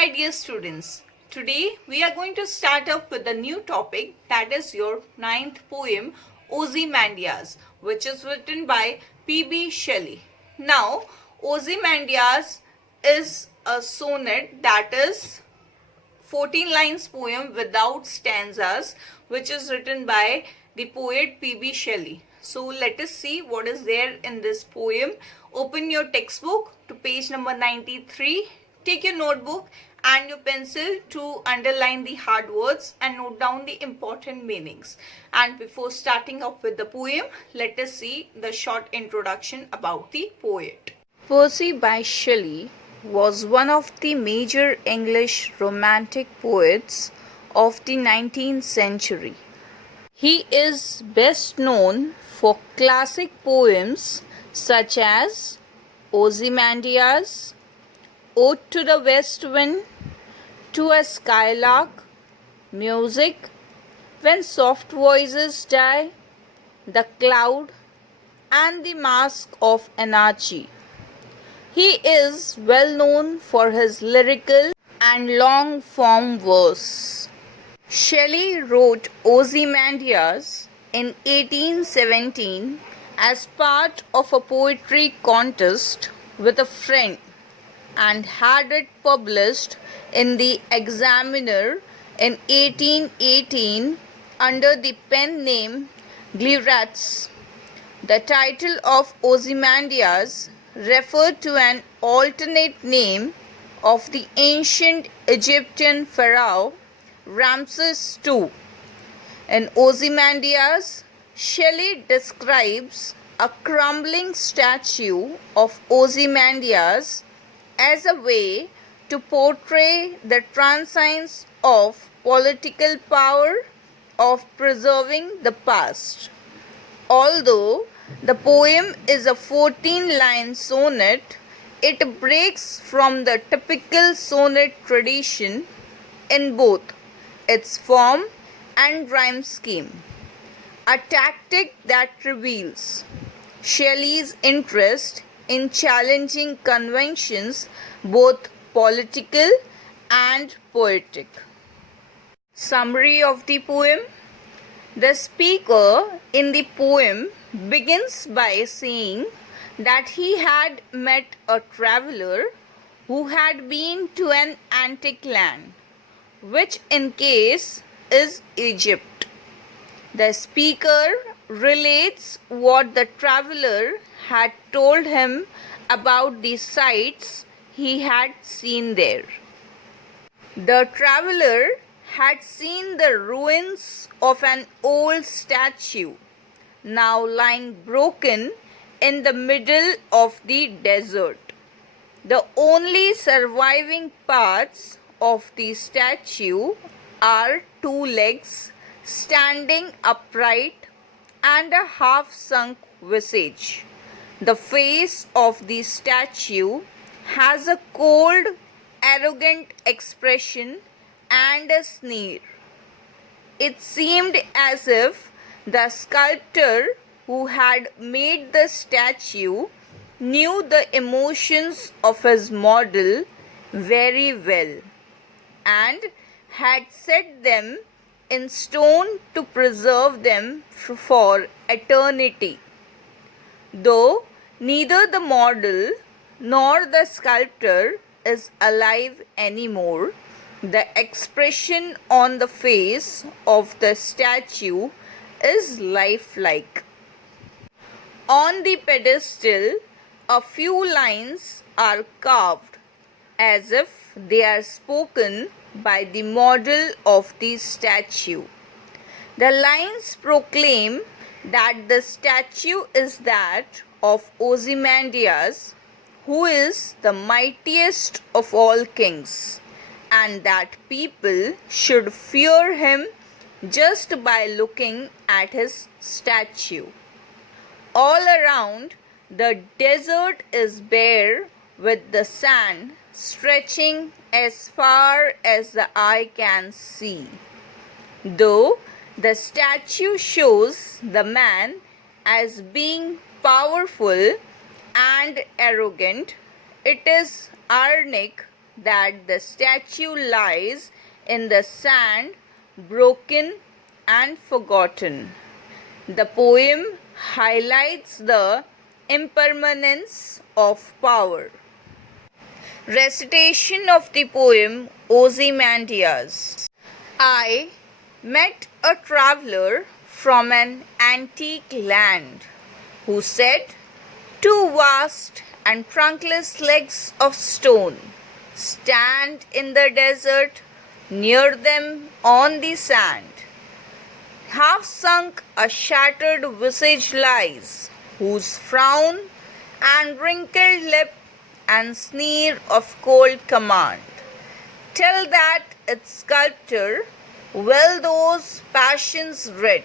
my dear students. Today we are going to start up with a new topic, that is your ninth poem Ozymandias, which is written by P.B. Shelley. Now Ozymandias is a sonnet, that is 14 lines poem without stanzas, which is written by the poet P.B. Shelley. So let us see what is there in this poem. Open your textbook to page number 93. Take your notebook and your pencil to underline the hard words and note down the important meanings. And before starting off with the poem, let us see the short introduction about the poet. Percy by Shelley was one of the major English romantic poets of the 19th century. He is best known for classic poems such as Ozymandias, Ode to the West Wind, To a Skylark, Music, When Soft Voices Die, The Cloud, and The Mask of Anarchy. He is well known for his lyrical and long form verse. Shelley wrote Ozymandias in 1817 as part of a poetry contest with a friend and had it published in the Examiner in 1818 under the pen name Glirats. The title of Ozymandias referred to an alternate name of the ancient Egyptian pharaoh Ramses II. In Ozymandias, Shelley describes a crumbling statue of Ozymandias as a way to portray the transience of political power, of preserving the past. Although the poem is a 14-line sonnet, it breaks from the typical sonnet tradition in both its form and rhyme scheme, a tactic that reveals Shelley's interest in challenging conventions, both political and poetic. Summary of the poem. The speaker in the poem begins by saying that he had met a traveler who had been to an antique land, which in case is Egypt. The speaker relates what the traveler had told him about the sights he had seen there. The traveler had seen the ruins of an old statue, now lying broken in the middle of the desert. The only surviving parts of the statue are two legs standing upright and a half-sunk visage. The face of the statue has a cold, arrogant expression and a sneer. It seemed as if the sculptor who had made the statue knew the emotions of his model very well and had set them in stone to preserve them for eternity. Though neither the model nor the sculptor is alive anymore, the expression on the face of the statue is lifelike. On the pedestal, a few lines are carved as if they are spoken by the model of the statue. The lines proclaim that the statue is that of Ozymandias, who is the mightiest of all kings, and that people should fear him just by looking at his statue. All around, the desert is bare with the sand stretching as far as the eye can see. Though the statue shows the man as being powerful and arrogant, it is ironic that the statue lies in the sand, broken and forgotten. The poem highlights the impermanence of power. Recitation of the poem Ozymandias. I met a traveller from an antique land who said, "Two vast and trunkless legs of stone stand in the desert, near them on the sand. Half sunk a shattered visage lies, whose frown and wrinkled lip and sneer of cold command tell that its sculptor well those passions red,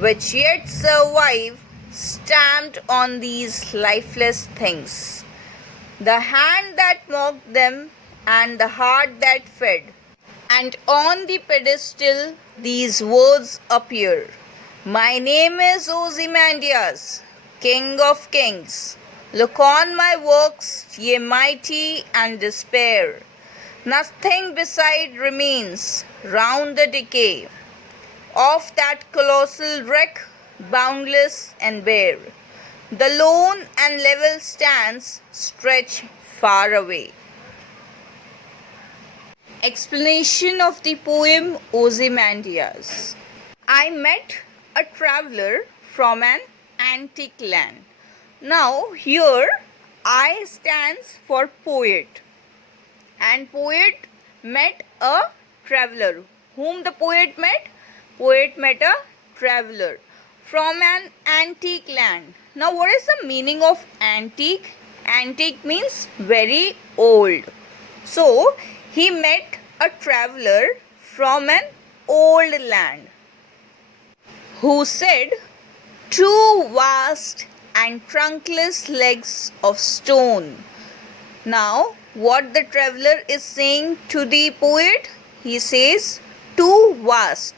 which yet survive stamped on these lifeless things. The hand that mocked them and the heart that fed, and on the pedestal these words appear. My name is Ozymandias, King of Kings. Look on my works, ye mighty, and despair. Nothing beside remains round the decay of that colossal wreck, boundless and bare. The lone and level stands stretched far away." Explanation of the poem Ozymandias. I met a traveller from an antique land. Now here I stands for poet, and poet met a traveller. Whom the poet met? Poet met a traveller from an antique land. Now what is the meaning of antique? Antique means very old. So he met a traveller from an old land who said, "Two vast and trunkless legs of stone." Now, what the traveller is saying to the poet? He says, "Too vast."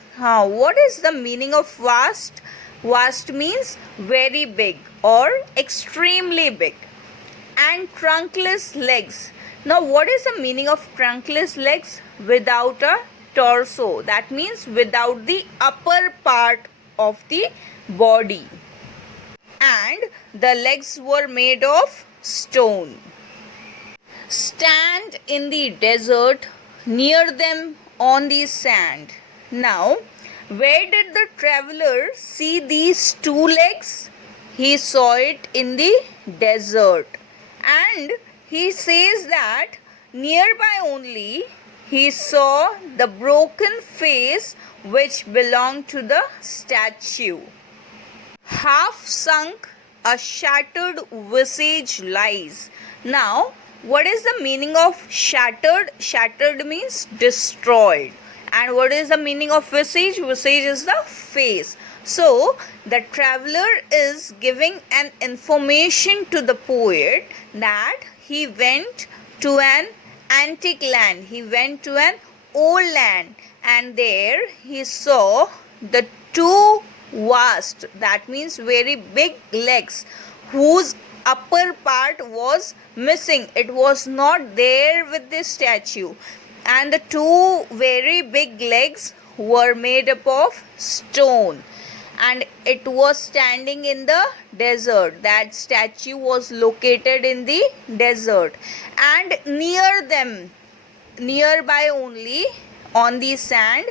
What is the meaning of vast? Vast means very big or extremely big. And trunkless legs. Now, what is the meaning of trunkless legs? Without a torso. That means without the upper part of the body. And the legs were made of stone. Stand in the desert, near them on the sand. Now, where did the traveller see these two legs? He saw it in the desert. And he says that nearby only he saw the broken face which belonged to the statue. Half sunk, a shattered visage lies. Now, what is the meaning of shattered? Shattered means destroyed. And what is the meaning of visage? Visage is the face. So, the traveller is giving an information to the poet that he went to an antique land. He went to an old land, and there he saw the two vast, that means very big legs, whose upper part was missing. It was not there with this statue. And the two very big legs were made up of stone. And it was standing in the desert. That statue was located in the desert. And near them, nearby only, on the sand,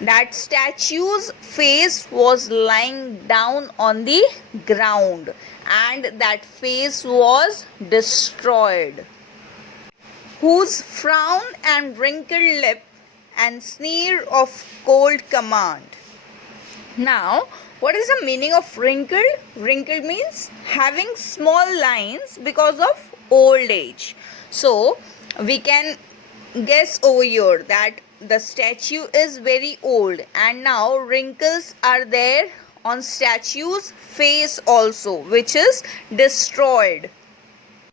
that statue's face was lying down on the ground, and that face was destroyed, whose frown and wrinkled lip and sneer of cold command. Now, what is the meaning of wrinkled? Wrinkled means having small lines because of old age. So, we can guess over here that the statue is very old, and now wrinkles are there on statue's face also, which is destroyed.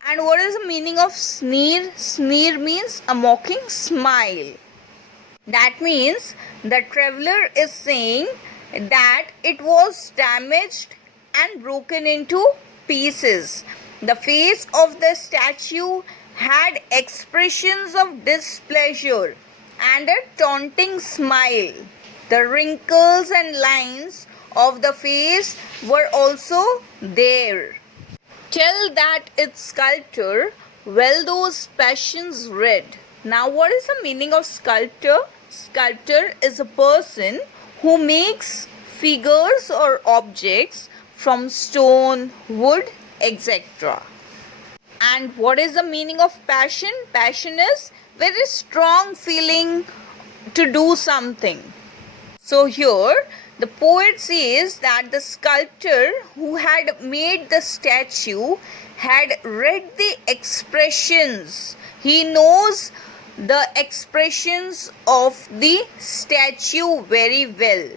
And what is the meaning of sneer? Sneer means a mocking smile. That means the traveller is saying that it was damaged and broken into pieces. The face of the statue had expressions of displeasure and a taunting smile. The wrinkles and lines of the face were also there. Tell that its sculptor well those passions read. Now, what is the meaning of sculptor? Sculptor is a person who makes figures or objects from stone, wood, etc. And what is the meaning of passion? Passion is very strong feeling to do something. So here the poet says that the sculptor who had made the statue had read the expressions. He knows the expressions of the statue very well,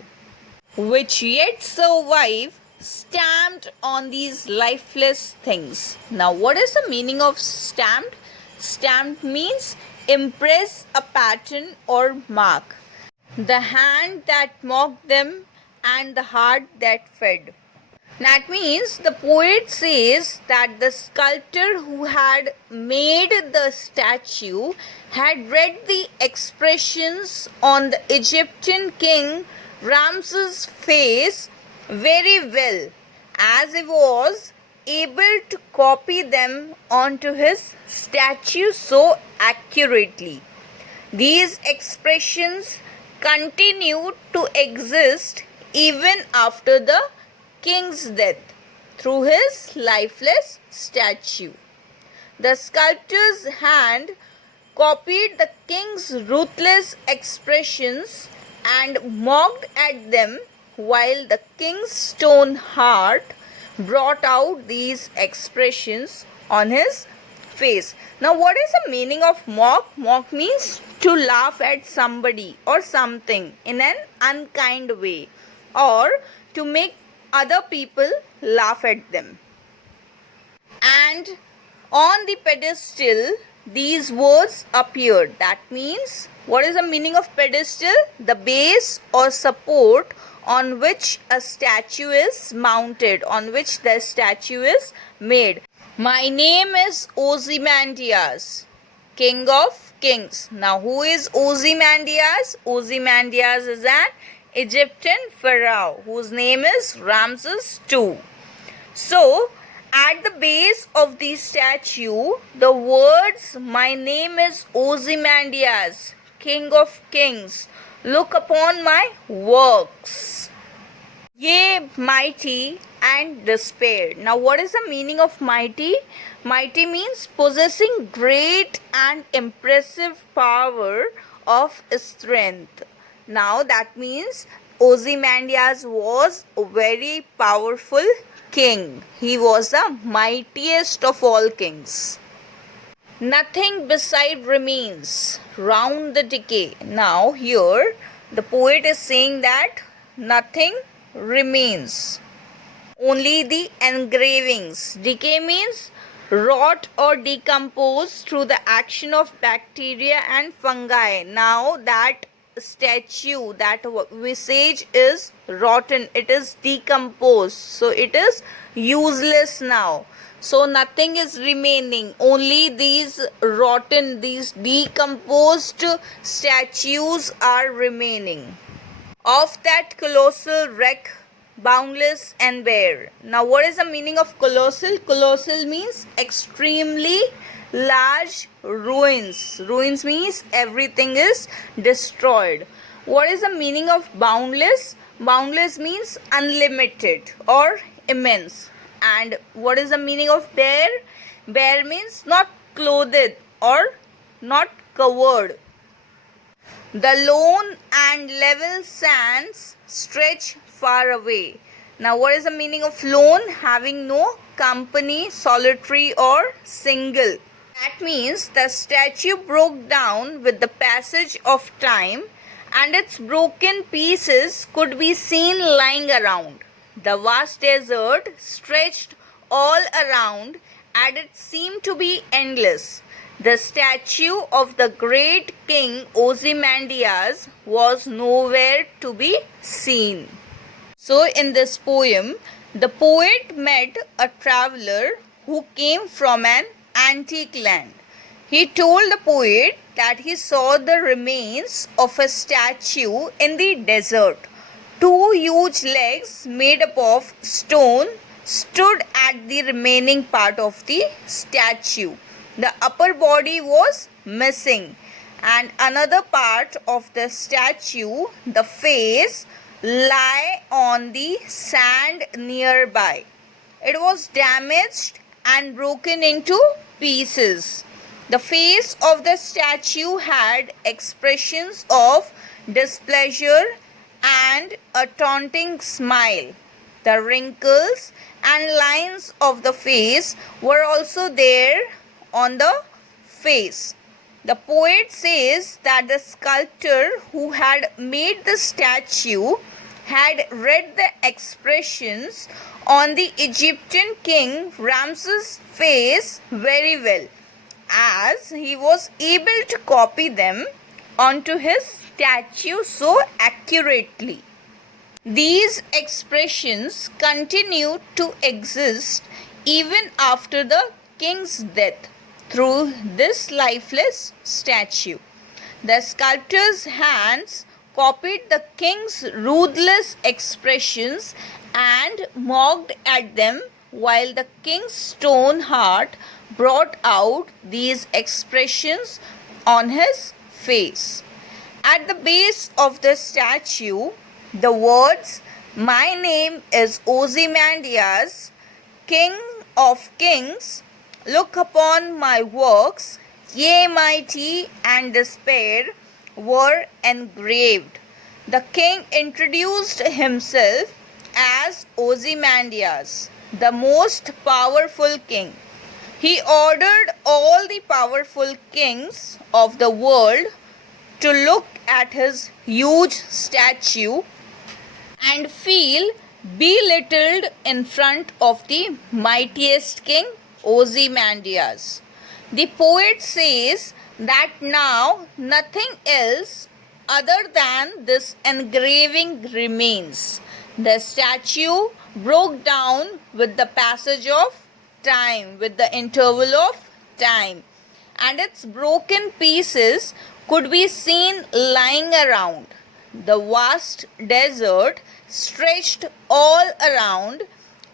which yet survive stamped on these lifeless things. Now, what is the meaning of stamped? Stamped means impress a pattern or mark. The hand that mocked them and the heart that fed. That means the poet says that the sculptor who had made the statue had read the expressions on the Egyptian king Ramses' face very well, as he was able to copy them onto his statue so accurately. These expressions continued to exist even after the king's death through his lifeless statue. The sculptor's hand copied the king's ruthless expressions and mocked at them, while the king's stone heart brought out these expressions on his face. Now, what is the meaning of mock? Mock means to laugh at somebody or something in an unkind way, or to make other people laugh at them. And on the pedestal, these words appeared. That means, what is the meaning of pedestal? The base or support on which a statue is mounted, on which the statue is made. My name is Ozymandias, King of Kings. Now, who is Ozymandias? Ozymandias is an Egyptian pharaoh whose name is Ramses II. So, at the base of the statue, the words, my name is Ozymandias, King of Kings, look upon my works, ye mighty and despaired. Now, what is the meaning of mighty? Mighty means possessing great and impressive power of strength. Now, that means Ozymandias was a very powerful king. He was the mightiest of all kings. Nothing beside remains round the decay. Now, here the poet is saying that nothing remains, only the engravings. Decay means rot or decompose through the action of bacteria and fungi. Now, that statue, that visage is rotten, it is decomposed, so it is useless now. So nothing is remaining, only these rotten, these decomposed statues are remaining of that colossal wreck, boundless and bare. Now, what is the meaning of colossal? Colossal means extremely large ruins. Ruins means everything is destroyed. What is the meaning of boundless? Boundless means unlimited or immense. And what is the meaning of bare? Bare means not clothed or not covered. The lone and level sands stretch far away. Now, what is the meaning of lone? Having no company, solitary or single. That means the statue broke down with the passage of time, and its broken pieces could be seen lying around. The vast desert stretched all around, and it seemed to be endless. The statue of the great king Ozymandias was nowhere to be seen. So, in this poem, the poet met a traveler who came from an antique land. He told the poet that he saw the remains of a statue in the desert. Two huge legs made up of stone stood at the remaining part of the statue. The upper body was missing, and another part of the statue, the face, lay on the sand nearby. It was damaged and broken into pieces. The face of the statue had expressions of displeasure and a taunting smile. The wrinkles and lines of the face were also there on the face. The poet says that the sculptor who had made the statue had read the expressions on the Egyptian king Ramses' face very well, as he was able to copy them onto his statue so accurately. These expressions continue to exist even after the king's death through this lifeless statue. The sculptor's hands copied the king's ruthless expressions and mocked at them, while the king's stone heart brought out these expressions on his face. At the base of the statue, the words, "My name is Ozymandias, King of Kings, look upon my works, ye mighty and despair," were engraved. The king introduced himself as Ozymandias, the most powerful king. He ordered all the powerful kings of the world to look at his huge statue and feel belittled in front of the mightiest king, Ozymandias. The poet says that now nothing else other than this engraving remains. The statue broke down with the passage of time, with the interval of time, and its broken pieces could be seen lying around. The vast desert stretched all around,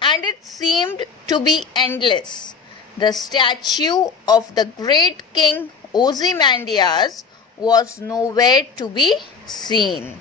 and it seemed to be endless. The statue of the great king Ozymandias was nowhere to be seen.